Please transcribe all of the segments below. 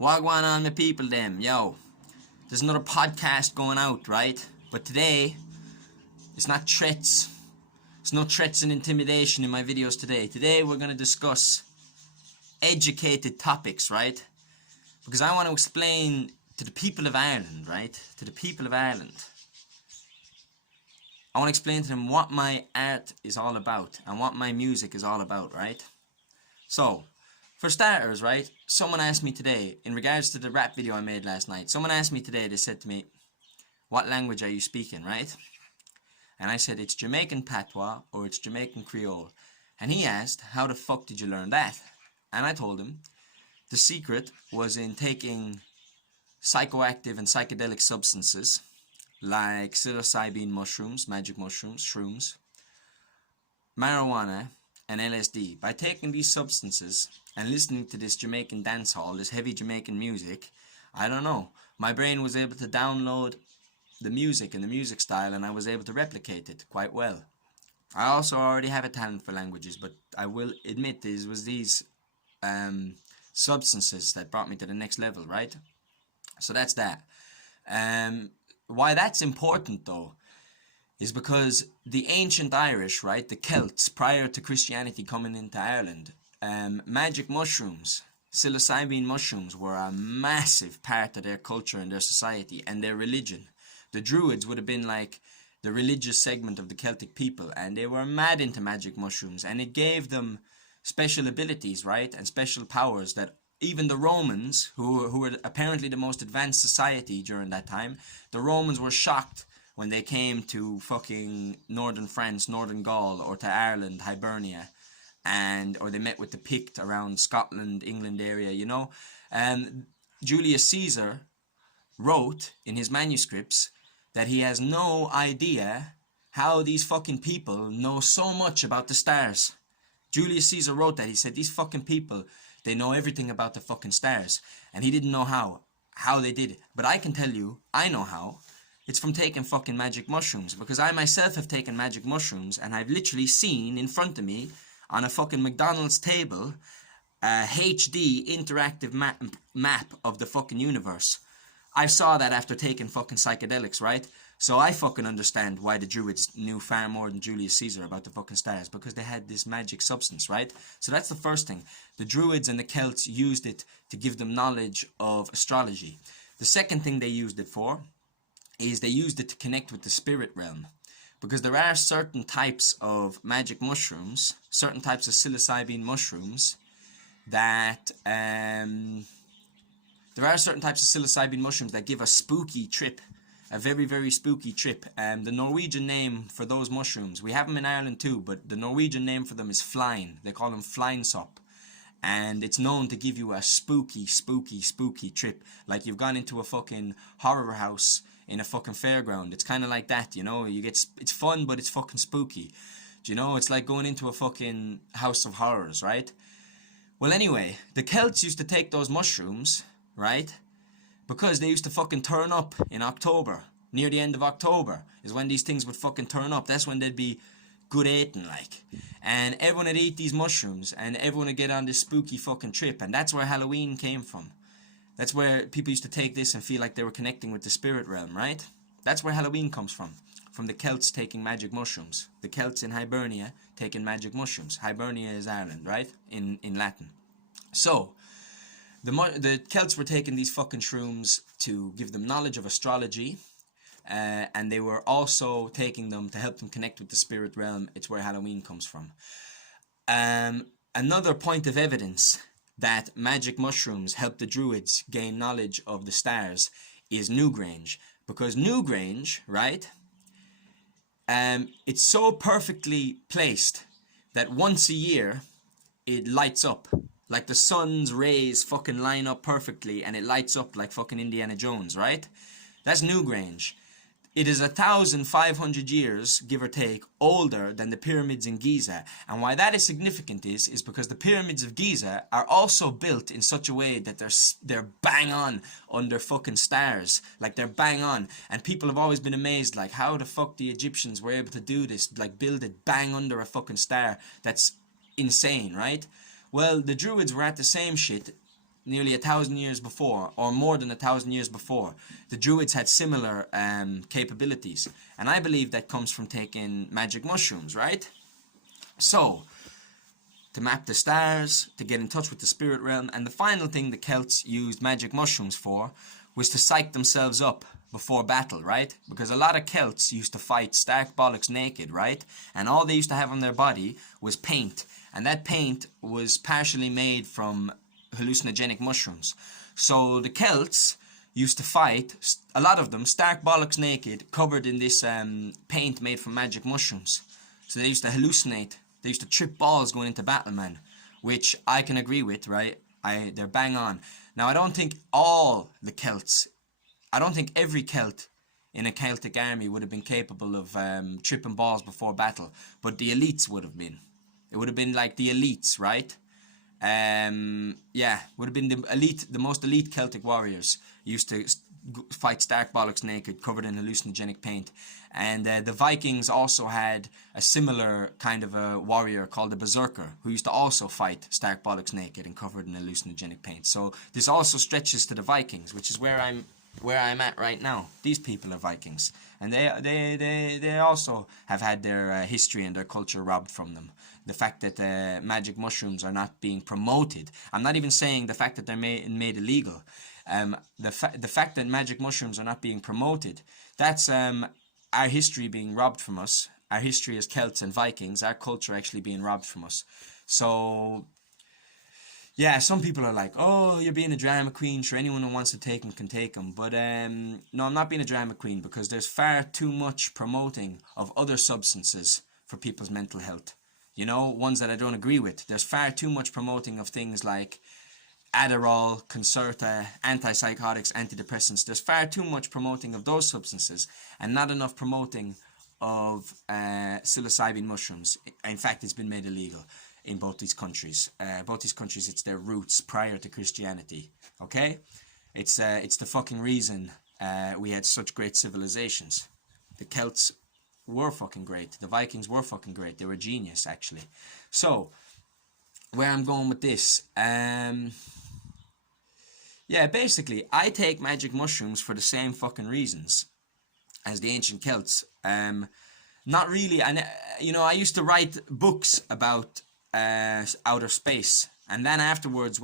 Wagwan on the people them, yo. There's another podcast going out, right? But today, it's not threats. There's no threats and intimidation in my videos today. Today we're going to discuss educated topics, right? Because I want to explain to the people of Ireland, right? To the people of Ireland. I want to explain to them what my art is all about and what my music is all about, right? So, for starters, right, someone asked me today, in regards to the rap video I made last night, someone asked me today, they said to me, what language are you speaking, right? And I said, it's Jamaican Patois or it's Jamaican Creole. And he asked, how the fuck did you learn that? And I told him, the secret was in taking psychoactive and psychedelic substances, like psilocybin mushrooms, magic mushrooms, shrooms, marijuana, and LSD. By taking these substances and listening to this Jamaican dancehall, this heavy Jamaican music, I don't know, my brain was able to download the music and the music style, and I was able to replicate it quite well. I also already have a talent for languages, but I will admit it was these substances that brought me to the next level, right? So that's that. Why that's important though is because the ancient Irish, right, the Celts, prior to Christianity coming into Ireland, magic mushrooms, psilocybin mushrooms, were a massive part of their culture and their society and their religion. The Druids would have been like the religious segment of the Celtic people, and they were mad into magic mushrooms, and it gave them special abilities, right, and special powers that even the Romans, who were apparently the most advanced society during that time, the Romans were shocked when they came to fucking northern France, northern Gaul, or to Ireland, Hibernia, or they met with the Pict around Scotland, England area, you know. Julius Caesar wrote in his manuscripts that he has no idea how these fucking people know so much about the stars. Julius Caesar wrote that. He said, these fucking people, they know everything about the fucking stars. And he didn't know how they did it. But I can tell you, I know how. It's from taking fucking magic mushrooms. Because I myself have taken magic mushrooms, and I've literally seen in front of me, on a fucking McDonald's table, a HD interactive map of the fucking universe. I saw that after taking fucking psychedelics, right? So I fucking understand why the Druids knew far more than Julius Caesar about the fucking stars, because they had this magic substance, right? So that's the first thing. The Druids and the Celts used it to give them knowledge of astrology. The second thing they used it for is they used it to connect with the spirit realm. Because there are certain types of magic mushrooms, certain types of psilocybin mushrooms that give a spooky trip, a very, very spooky trip. The Norwegian name for those mushrooms, we have them in Ireland too, but the Norwegian name for them is flein. They call them fleinsop. And it's known to give you a spooky, spooky, spooky trip. Like you've gone into a fucking horror house in a fucking fairground. It's kind of like that, you know. It's fun, but it's fucking spooky. Do you know? It's like going into a fucking house of horrors, right? Well, anyway, the Celts used to take those mushrooms, right? Because they used to fucking turn up in October. Near the end of October is when these things would fucking turn up. That's when they'd be good eating, like. And everyone would eat these mushrooms, and everyone would get on this spooky fucking trip. And that's where Halloween came from. That's where people used to take this and feel like they were connecting with the spirit realm, right? That's where Halloween comes from the Celts taking magic mushrooms. The Celts in Hibernia taking magic mushrooms. Hibernia is Ireland, right? In Latin. So, the Celts were taking these fucking shrooms to give them knowledge of astrology, and they were also taking them to help them connect with the spirit realm. It's where Halloween comes from. Another point of evidence that magic mushrooms help the Druids gain knowledge of the stars is Newgrange. Because Newgrange, right, it's so perfectly placed that once a year it lights up. Like the sun's rays fucking line up perfectly and it lights up like fucking Indiana Jones, right? That's Newgrange. It is 1,500 years, give or take, older than the pyramids in Giza. And why that is significant is because the pyramids of Giza are also built in such a way that they're bang on under fucking stars. Like they're bang on. And people have always been amazed, like how the fuck the Egyptians were able to do this, like build it bang under a fucking star. That's insane, right? Well, the Druids were at the same shit nearly 1,000 years before, or more than 1,000 years before, the Druids had similar capabilities. And I believe that comes from taking magic mushrooms, right? So, to map the stars, to get in touch with the spirit realm, and the final thing the Celts used magic mushrooms for was to psych themselves up before battle, right? Because a lot of Celts used to fight stark bollocks naked, right? And all they used to have on their body was paint. And that paint was partially made from hallucinogenic mushrooms. So the Celts used to fight, a lot of them, stark bollocks naked, covered in this paint made from magic mushrooms. So they used to hallucinate. They used to trip balls going into battle, man. Which I can agree with, right? They're bang on. Now, I don't think all the Celts, I don't think every Celt in a Celtic army would have been capable of tripping balls before battle. But the elites would have been. It would have been like the elites, right? Yeah, would have been the elite, the most elite Celtic warriors used to fight stark bollocks naked, covered in hallucinogenic paint. And the Vikings also had a similar kind of a warrior called a berserker, who used to also fight stark bollocks naked and covered in hallucinogenic paint. So this also stretches to the Vikings, which is where I'm at right now. These people are Vikings, and they also have had their history and their culture robbed from them. The fact that magic mushrooms are not being promoted. I'm not even saying the fact that they're made illegal. The fact that magic mushrooms are not being promoted. That's our history being robbed from us. Our history as Celts and Vikings. Our culture actually being robbed from us. So, yeah, some people are like, oh, you're being a drama queen. Sure, anyone who wants to take them can take them. But no, I'm not being a drama queen, because there's far too much promoting of other substances for people's mental health. You know, ones that I don't agree with. There's far too much promoting of things like Adderall, Concerta, antipsychotics, antidepressants. There's far too much promoting of those substances and not enough promoting of psilocybin mushrooms. In fact, it's been made illegal in both these countries. Both these countries, it's their roots prior to Christianity. Okay? It's the fucking reason we had such great civilizations. The Celts were fucking great. The Vikings were fucking great. They were genius, actually. So, where I'm going with this, yeah, basically, I take magic mushrooms for the same fucking reasons as the ancient Celts. Not really, and you know, I used to write books about outer space, and then afterwards,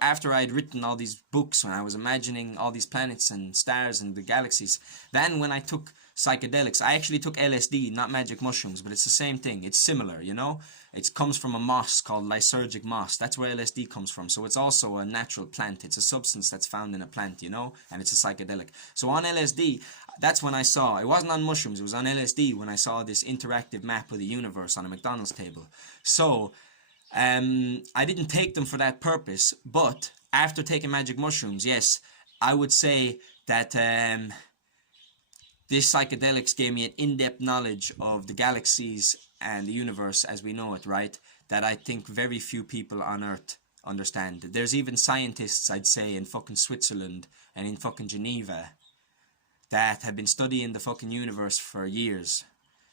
after I'd written all these books, when I was imagining all these planets and stars and the galaxies, then when I took psychedelics, I actually took LSD, not magic mushrooms, but it's the same thing. It's similar, you know. It comes from a moss called lysergic moss. That's where LSD comes from. So it's also a natural plant. It's a substance that's found in a plant, you know, and it's a psychedelic. So on LSD, that's when I saw, it wasn't on mushrooms, it was on LSD when I saw this interactive map of the universe on a McDonald's table. So I didn't take them for that purpose, but after taking magic mushrooms, yes, I would say that this psychedelics gave me an in-depth knowledge of the galaxies and the universe as we know it, right? That I think very few people on Earth understand. There's even scientists, I'd say, in fucking Switzerland and in fucking Geneva that have been studying the fucking universe for years.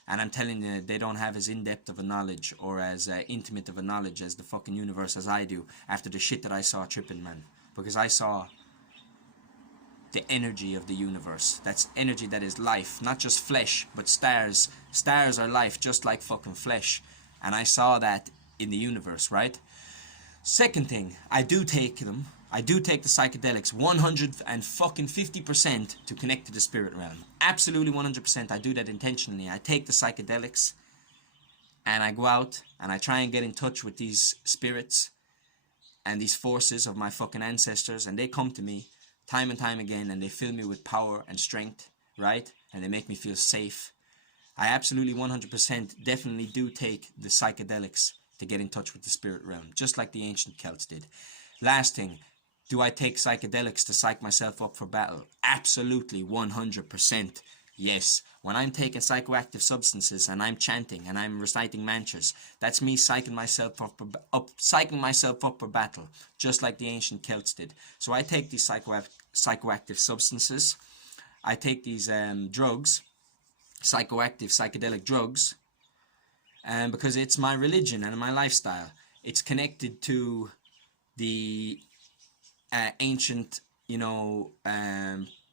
And I'm telling you, they don't have as in-depth of a knowledge or as intimate of a knowledge as the fucking universe as I do after the shit that I saw tripping, man. Because I saw the energy of the universe. That's energy that is life, not just flesh, but stars. Stars are life, just like fucking flesh. And I saw that in the universe, right? Second thing, I do take them. I do take the psychedelics 150% to connect to the spirit realm. Absolutely 100%. I do that intentionally. I take the psychedelics and I go out and I try and get in touch with these spirits and these forces of my fucking ancestors, and they come to me time and time again, and they fill me with power and strength, right? And they make me feel safe. I absolutely 100% definitely do take the psychedelics to get in touch with the spirit realm, just like the ancient Celts did. Last thing, do I take psychedelics to psych myself up for battle? Absolutely 100%. Yes, when I'm taking psychoactive substances and I'm chanting and I'm reciting mantras, that's me psyching myself up for battle, just like the ancient Celts did. So I take these psychoactive substances, I take these drugs, psychoactive psychedelic drugs, because it's my religion and my lifestyle. It's connected to the ancient,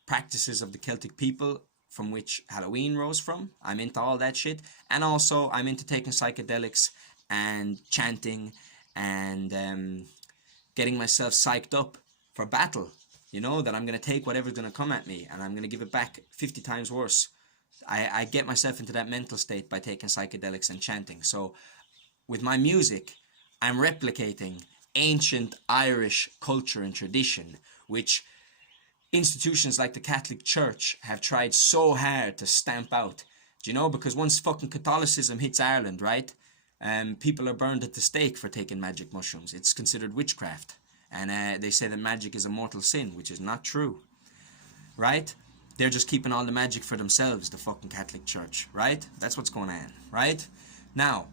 practices of the Celtic people from which Halloween rose from. I'm into all that shit. And also, I'm into taking psychedelics and chanting and getting myself psyched up for battle. That I'm going to take whatever's going to come at me and I'm going to give it back 50 times worse. I get myself into that mental state by taking psychedelics and chanting. So with my music, I'm replicating ancient Irish culture and tradition, which institutions like the Catholic Church have tried so hard to stamp out. Because once fucking Catholicism hits Ireland, right, people are burned at the stake for taking magic mushrooms. It's considered witchcraft. And they say that magic is a mortal sin, which is not true, right? They're just keeping all the magic for themselves, the fucking Catholic Church, right? That's what's going on, right? Now,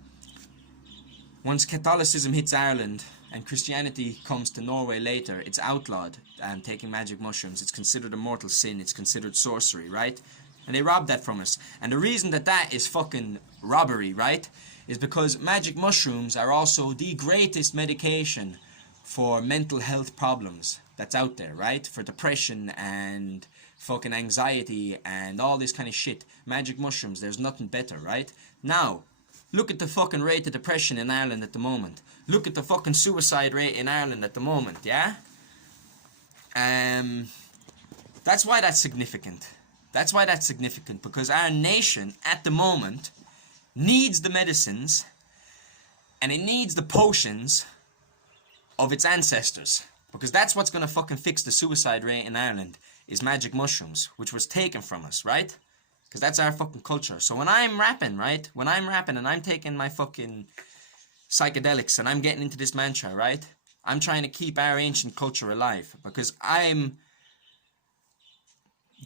once Catholicism hits Ireland and Christianity comes to Norway later, it's outlawed, taking magic mushrooms. It's considered a mortal sin. It's considered sorcery, right? And they robbed that from us. And the reason that is fucking robbery, right, is because magic mushrooms are also the greatest medication for mental health problems that's out there, right? For depression and fucking anxiety and all this kind of shit. Magic mushrooms, there's nothing better, right? Now, look at the fucking rate of depression in Ireland at the moment. Look at the fucking suicide rate in Ireland at the moment, yeah? That's why that's significant. That's why that's significant, because our nation at the moment needs the medicines and it needs the potions of its ancestors. Because that's what's going to fucking fix the suicide rate in Ireland, is magic mushrooms, which was taken from us, right? Because that's our fucking culture. So when I'm rapping, right? When I'm rapping and I'm taking my fucking psychedelics and I'm getting into this mantra, right? I'm trying to keep our ancient culture alive. Because I'm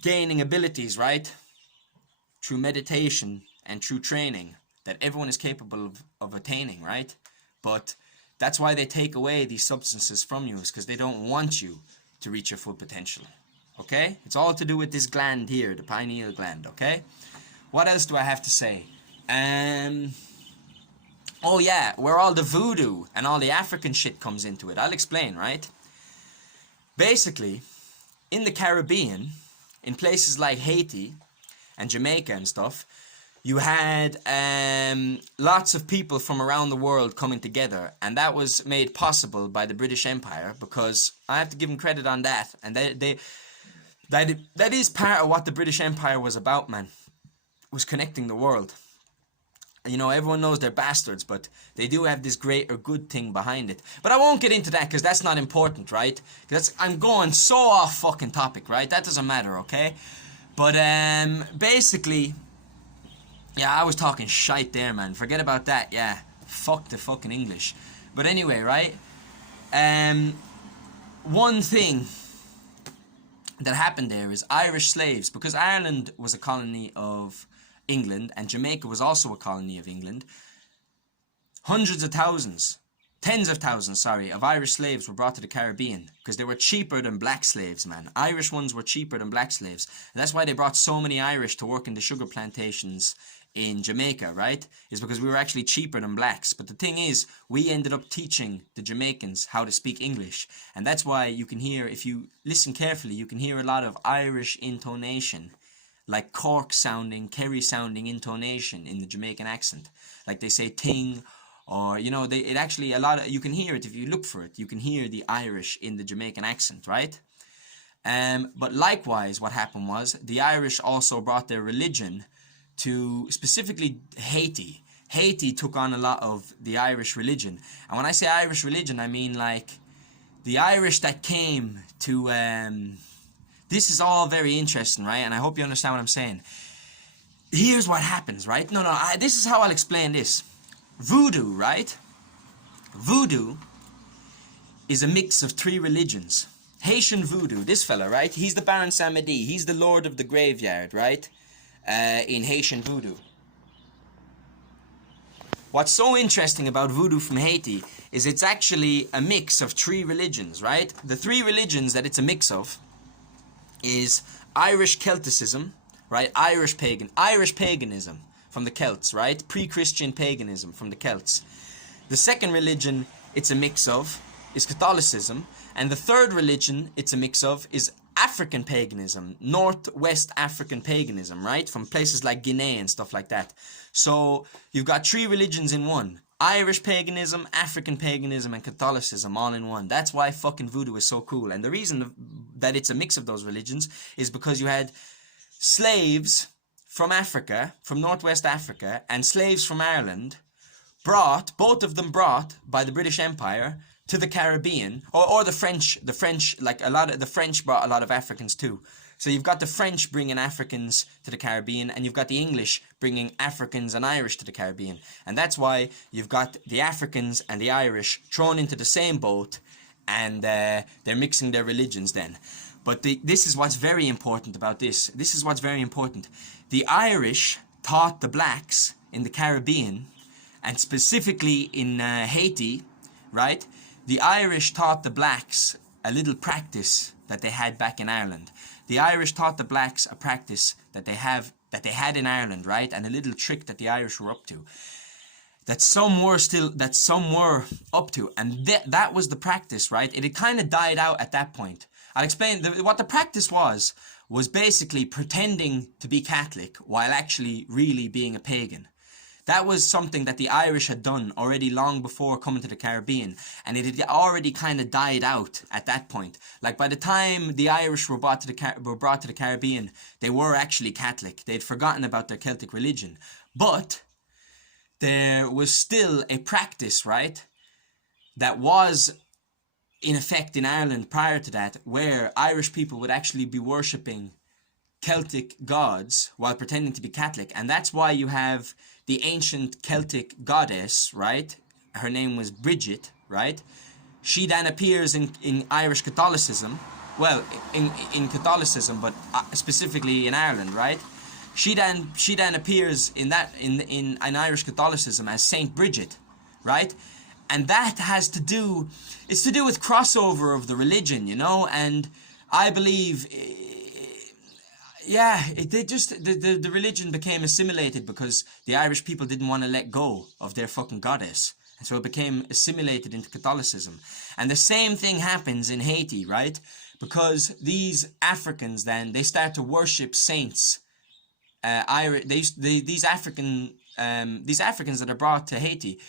gaining abilities, right? Through meditation and through training that everyone is capable of attaining, right? But that's why they take away these substances from you, is because they don't want you to reach your full potential. Okay? It's all to do with this gland here, the pineal gland, okay? What else do I have to say? Oh yeah, where all the voodoo and all the African shit comes into it. I'll explain, right? Basically, in the Caribbean, in places like Haiti and Jamaica and stuff, you had lots of people from around the world coming together, and that was made possible by the British Empire, because I have to give them credit on that, and that is part of what the British Empire was about, man, was connecting the world. Everyone knows they're bastards, but they do have this great or good thing behind it. But I won't get into that, because that's not important, right? I'm going so off fucking topic, right? That doesn't matter, okay? But basically, yeah, I was talking shite there, man. Forget about that, yeah. Fuck the fucking English. But anyway, right? One thing that happened there is Irish slaves, because Ireland was a colony of England and Jamaica was also a colony of England. Hundreds of thousands, tens of thousands, sorry, of Irish slaves were brought to the Caribbean because they were cheaper than black slaves, man. Irish ones were cheaper than black slaves. And that's why they brought so many Irish to work in the sugar plantations in Jamaica, right? Is because we were actually cheaper than blacks. But the thing is, we ended up teaching the Jamaicans how to speak English. And that's why you can hear, if you listen carefully, you can hear a lot of Irish intonation, like Cork sounding, Kerry sounding intonation in the Jamaican accent. Like they say ting, or, you know, it actually, you can hear it if you look for it. You can hear the Irish in the Jamaican accent, right? But likewise, what happened was, the Irish also brought their religion to specifically Haiti. Haiti took on a lot of the Irish religion. And when I say Irish religion, I mean like the Irish that came to... this is all very interesting, right? And I hope you understand what I'm saying. Here's what happens, right? This is how I'll explain this. Voodoo, right? Voodoo is a mix of 3 religions. Haitian voodoo, this fella, right? He's the Baron Samedi. He's the Lord of the Graveyard, right? In Haitian voodoo. What's so interesting about voodoo from Haiti is it's actually a mix of 3 religions, right? The 3 religions that it's a mix of is Irish Celticism, right? Irish paganism from the Celts, right? Pre-Christian paganism from the Celts. The second religion it's a mix of is Catholicism, And the third religion it's a mix of is African paganism, Northwest African paganism, right? From places like Guinea and stuff like that. So you've got 3 religions in one. Irish paganism, African paganism, and Catholicism all in one. That's why fucking voodoo is so cool. And the reason that it's a mix of those religions is because you had slaves from Africa, from Northwest Africa, and slaves from Ireland both of them brought by the British Empire to the Caribbean, or the French, like the French brought a lot of Africans too. So you've got the French bringing Africans to the Caribbean, and you've got the English bringing Africans and Irish to the Caribbean. And that's why you've got the Africans and the Irish thrown into the same boat, and they're mixing their religions then. But this is what's very important about this. This is what's very important. The Irish taught the blacks in the Caribbean, and specifically in Haiti, right? The Irish taught the blacks a little practice that they had back in Ireland. The Irish taught the blacks a practice that they had in Ireland, right? And a little trick that the Irish were up to. That some were up to, and that was the practice, right? It had kind of died out at that point. I'll explain what the practice was basically pretending to be Catholic while actually really being a pagan. That was something that the Irish had done already long before coming to the Caribbean, and it had already kind of died out at that point. Like by the time the Irish were brought to the Caribbean, they were actually Catholic. They'd forgotten about their Celtic religion, but there was still a practice, right, that was in effect in Ireland prior to that, where Irish people would actually be worshipping Celtic gods while pretending to be Catholic. And that's why you have the ancient Celtic goddess, right? Her name was Bridget, right? She then appears in Irish Catholicism. Well, in Catholicism, but specifically in Ireland, right? She then appears in Irish Catholicism as Saint Bridget, right? And that it's to do with crossover of the religion, you know. And I believe, the religion became assimilated because the Irish people didn't want to let go of their fucking goddess. And so it became assimilated into Catholicism. And the same thing happens in Haiti, right? Because these Africans then, they start to worship saints. These Africans that are brought to Haiti,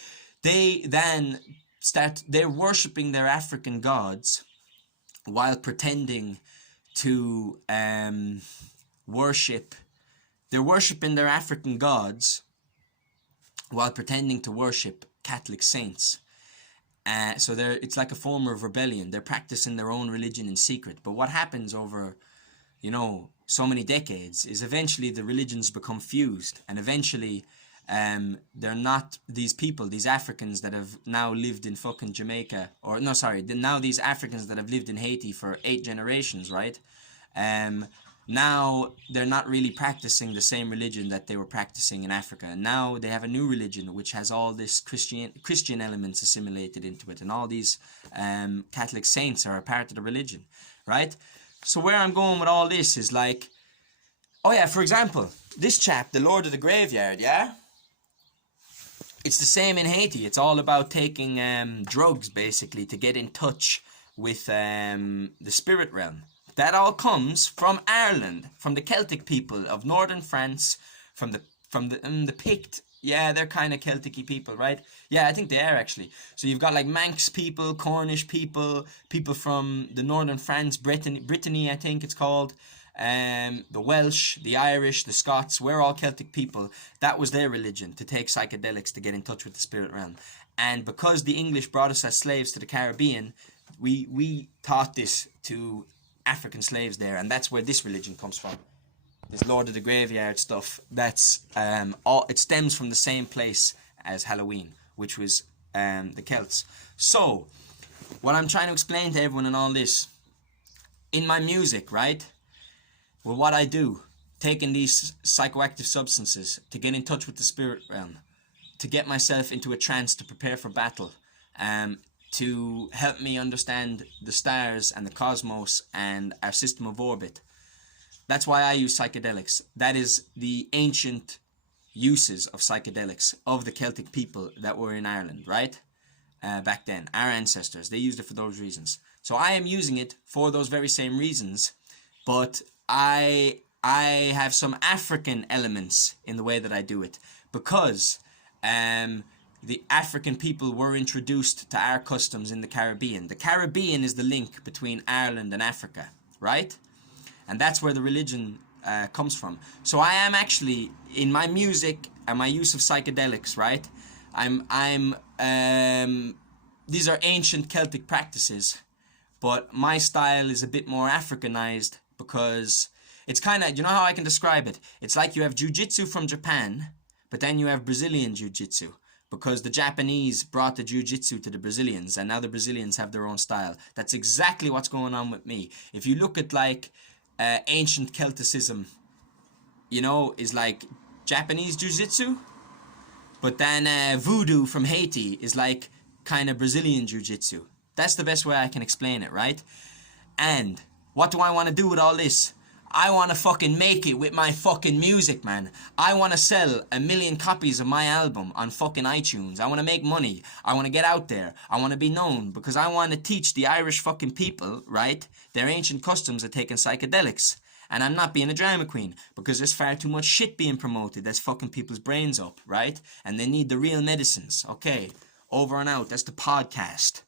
they're worshipping their African gods while pretending to they're worshipping their African gods while pretending to worship Catholic saints. So it's like a form of rebellion. They're practicing their own religion in secret. But what happens over, so many decades is eventually the religions become fused, and eventually they're not these people, these Africans that have now lived in fucking Jamaica, now these Africans that have lived in Haiti for 8 generations, right? Now they're not really practicing the same religion that they were practicing in Africa. And now they have a new religion which has all this Christian elements assimilated into it, and all these Catholic saints are a part of the religion, right? So where I'm going with all this is like, for example, this chap, the Lord of the Graveyard, yeah? It's the same in Haiti. It's all about taking drugs, basically, to get in touch with the spirit realm. That all comes from Ireland, from the Celtic people of northern France, from the Pict. Yeah, they're kind of Celtic-y people, right? Yeah, I think they are actually. So you've got like Manx people, Cornish people, people from the northern France, Brittany, I think it's called. The Welsh, the Irish, the Scots, we're all Celtic people. That was their religion, to take psychedelics to get in touch with the spirit realm. And because the English brought us as slaves to the Caribbean, we taught this to African slaves there, and that's where this religion comes from. This Lord of the Graveyard stuff, it stems from the same place as Halloween, which was the Celts. So, what I'm trying to explain to everyone in all this, in my music, right? Well, what I do, taking these psychoactive substances to get in touch with the spirit realm, to get myself into a trance to prepare for battle, to help me understand the stars and the cosmos and our system of orbit. That's why I use psychedelics. That is the ancient uses of psychedelics of the Celtic people that were in Ireland, right? Back then, our ancestors, they used it for those reasons. So I am using it for those very same reasons, but I have some African elements in the way that I do it, because the African people were introduced to our customs in the Caribbean. The Caribbean is the link between Ireland and Africa, right? And that's where the religion comes from. So I am actually, in my music and my use of psychedelics, right? These are ancient Celtic practices, but my style is a bit more Africanized, because it's kind of, you know how I can describe it? It's like you have jiu-jitsu from Japan, but then you have Brazilian jiu-jitsu, because the Japanese brought the jiu-jitsu to the Brazilians, and now the Brazilians have their own style. That's exactly what's going on with me. If you look at like ancient Celticism, you know, is like Japanese jiu-jitsu, but then voodoo from Haiti is like kind of Brazilian jiu-jitsu. That's the best way I can explain it, right? And what do I want to do with all this? I want to fucking make it with my fucking music, man. I want to sell 1 million copies of my album on fucking iTunes. I want to make money. I want to get out there. I want to be known, because I want to teach the Irish fucking people, right, their ancient customs of taking psychedelics. And I'm not being a drama queen, because there's far too much shit being promoted that's fucking people's brains up, right? And they need the real medicines. Okay, over and out. That's the podcast.